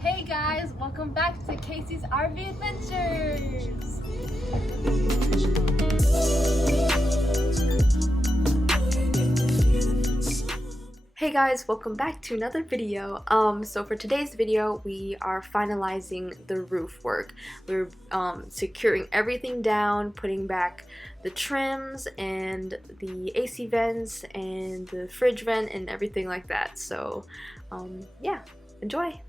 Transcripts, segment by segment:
Hey guys, welcome back to Casey's RV Adventures! Hey guys, welcome back to another video. So for today's video, we are finalizing the roof work. We're securing everything down, putting back the trims and the AC vents and the fridge vent and everything like that. So yeah, enjoy!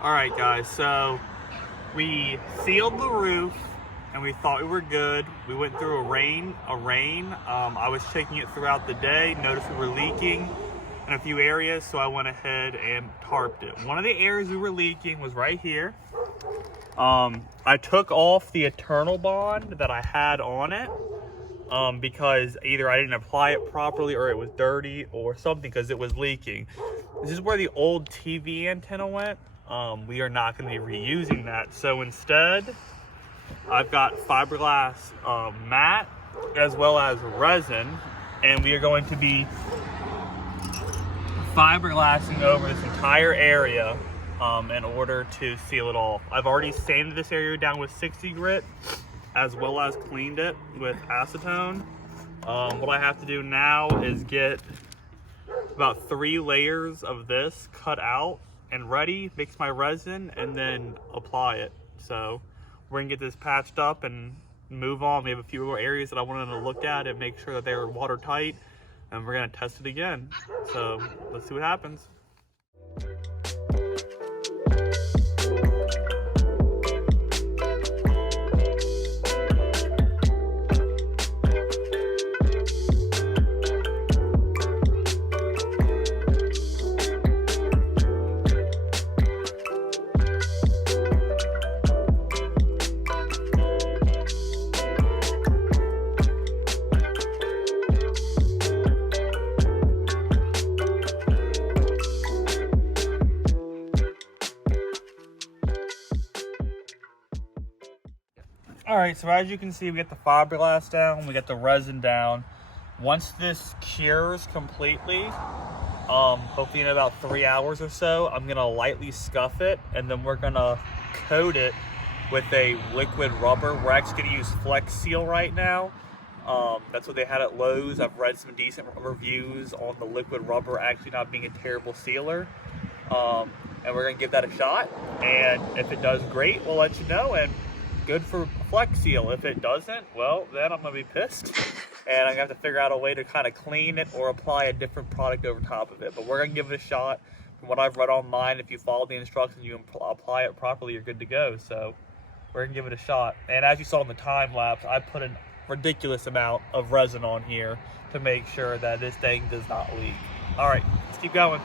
Alright guys, so we sealed the roof and we thought we were good. We went through a rain. I was checking it throughout the day, noticed we were leaking in a few areas, so I went ahead and tarped it. One of the areas we were leaking was right here. I took off the Eternal Bond that I had on it because either I didn't apply it properly or it was dirty or something because it was leaking. This is where the old TV antenna went. We are not going to be reusing that, so instead I've got fiberglass mat as well as resin, and we are going to be fiberglassing over this entire area in order to seal it off. I've already sanded this area down with 60 grit as well as cleaned it with acetone. What I have to do now is get about 3 layers of this cut out and ready, mix my resin, and then apply it. So we're gonna get this patched up and move on. We have a few more areas that I wanted to look at and make sure that they're watertight, and we're gonna test it again. So let's see what happens. Alright, so as you can see, we get the fiberglass down, we get the resin down. Once this cures completely, hopefully in about 3 hours or so, I'm gonna lightly scuff it, and then we're gonna coat it with a liquid rubber. We're actually gonna use Flex Seal right now. That's what they had at Lowe's. I've read some decent reviews on the liquid rubber actually not being a terrible sealer. And we're gonna give that a shot, and if it does great, we'll let you know, and good for Flex Seal. If it doesn't, well, then I'm gonna be pissed, and I'm gonna have to figure out a way to kind of clean it or apply a different product over top of it. But we're gonna give it a shot. From what I've read online, if you follow the instructions, you apply it properly, you're good to go. So we're gonna give it a shot. And as you saw in the time lapse, I put a ridiculous amount of resin on here to make sure that this thing does not leak. All right, let's keep going.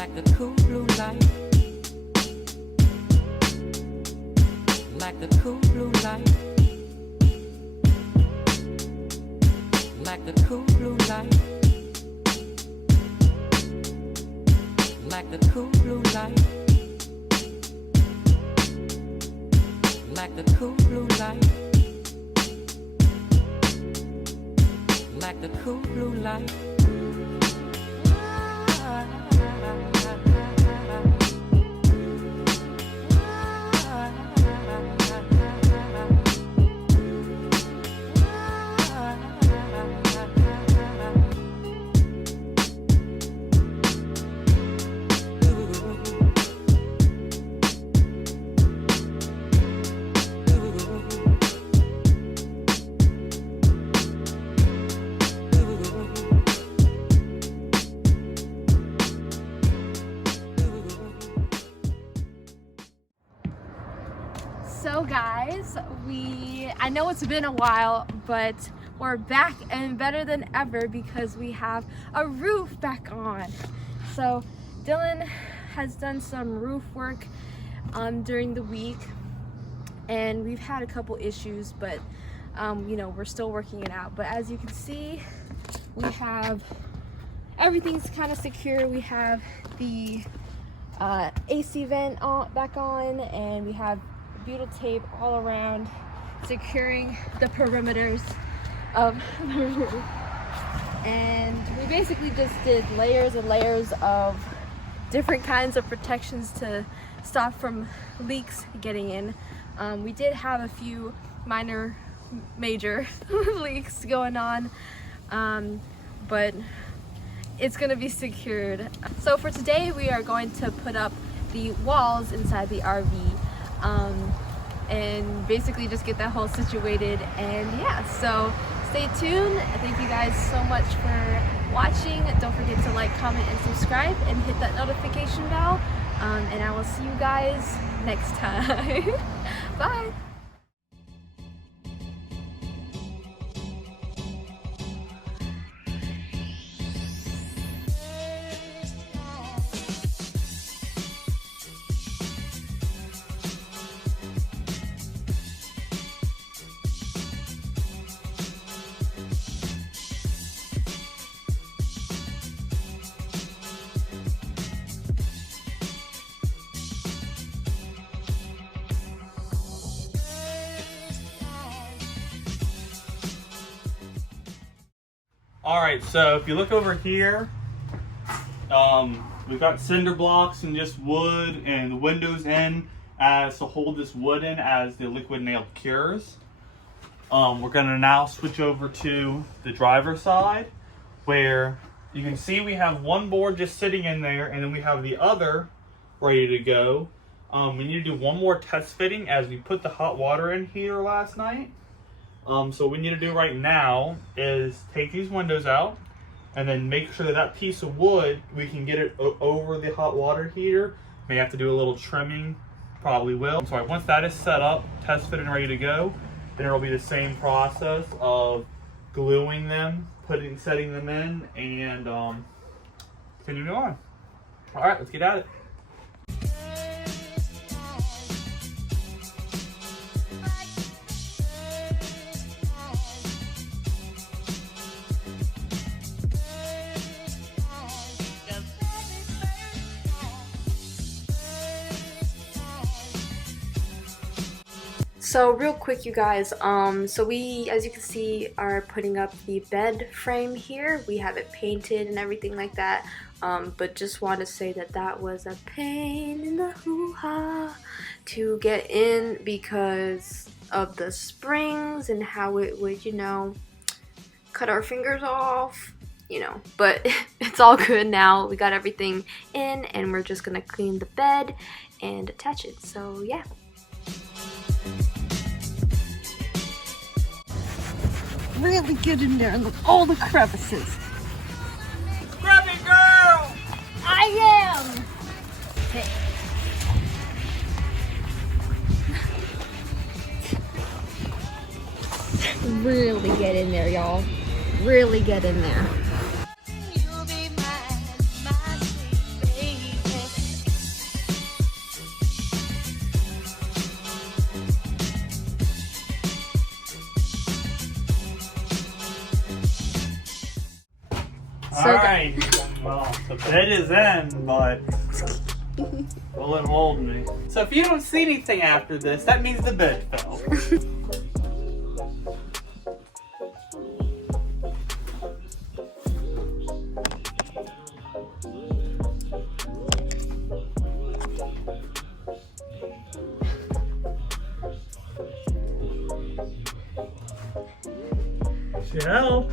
like the cool blue light, like the cool blue light, like the cool blue light. like the cool blue light, like the cool blue light. So guys, I know it's been a while, but we're back and better than ever because we have a roof back on. So Dylan has done some roof work during the week, and we've had a couple issues, but you know, we're still working it out. But as you can see, we have everything's kind of secure. We have the AC vent back on, and we have butyl tape all around securing the perimeters of the roof. And we basically just did layers and layers of different kinds of protections to stop from leaks getting in. We did have a few major leaks going on, but it's going to be secured. So for today we are going to put up the walls inside the RV, and basically just get that whole situated. And yeah, so stay tuned. Thank you guys so much for watching. Don't forget to like, comment, and subscribe, and hit that notification bell. And I will see you guys next time. Bye. Alright, so if you look over here, we've got cinder blocks and just wood and the windows in as to hold this wood in as the liquid nail cures. We're going to now switch over to the driver's side, where you can see we have one board just sitting in there, and then we have the other ready to go. We need to do one more test fitting as we put the hot water in here last night. So what we need to do right now is take these windows out and then make sure that that piece of wood, we can get it over the hot water heater. May have to do a little trimming, probably will. So once that is set up, test fit and ready to go, then it'll be the same process of gluing them, setting them in, and continuing on. All right, let's get at it. So real quick, you guys, so we, as you can see, are putting up the bed frame here. We have it painted and everything like that, but just want to say that that was a pain in the hoo-ha to get in because of the springs and how it would, you know, cut our fingers off, you know. But it's all good now. We got everything in, and we're just gonna clean the bed and attach it. So yeah. Really get in there and look all the crevices. Grubby girl! I am! Okay. Really get in there, y'all. Really get in there. Alright, well, the bed is in, but Well, it rolled me. So if you don't see anything after this, that means the bed fell. Help.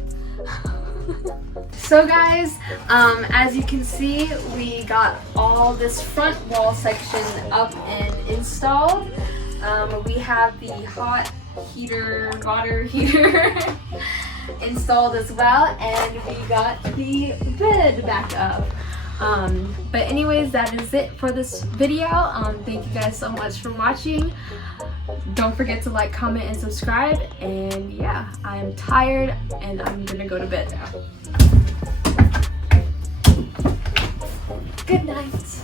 So guys, as you can see, we got all this front wall section up and installed. We have the hot heater, water heater installed as well, and we got the bed back up. But anyways, that is it for this video. Thank you guys so much for watching. Don't forget to like, comment, and subscribe. And yeah, I am tired and I'm gonna go to bed now. Good night.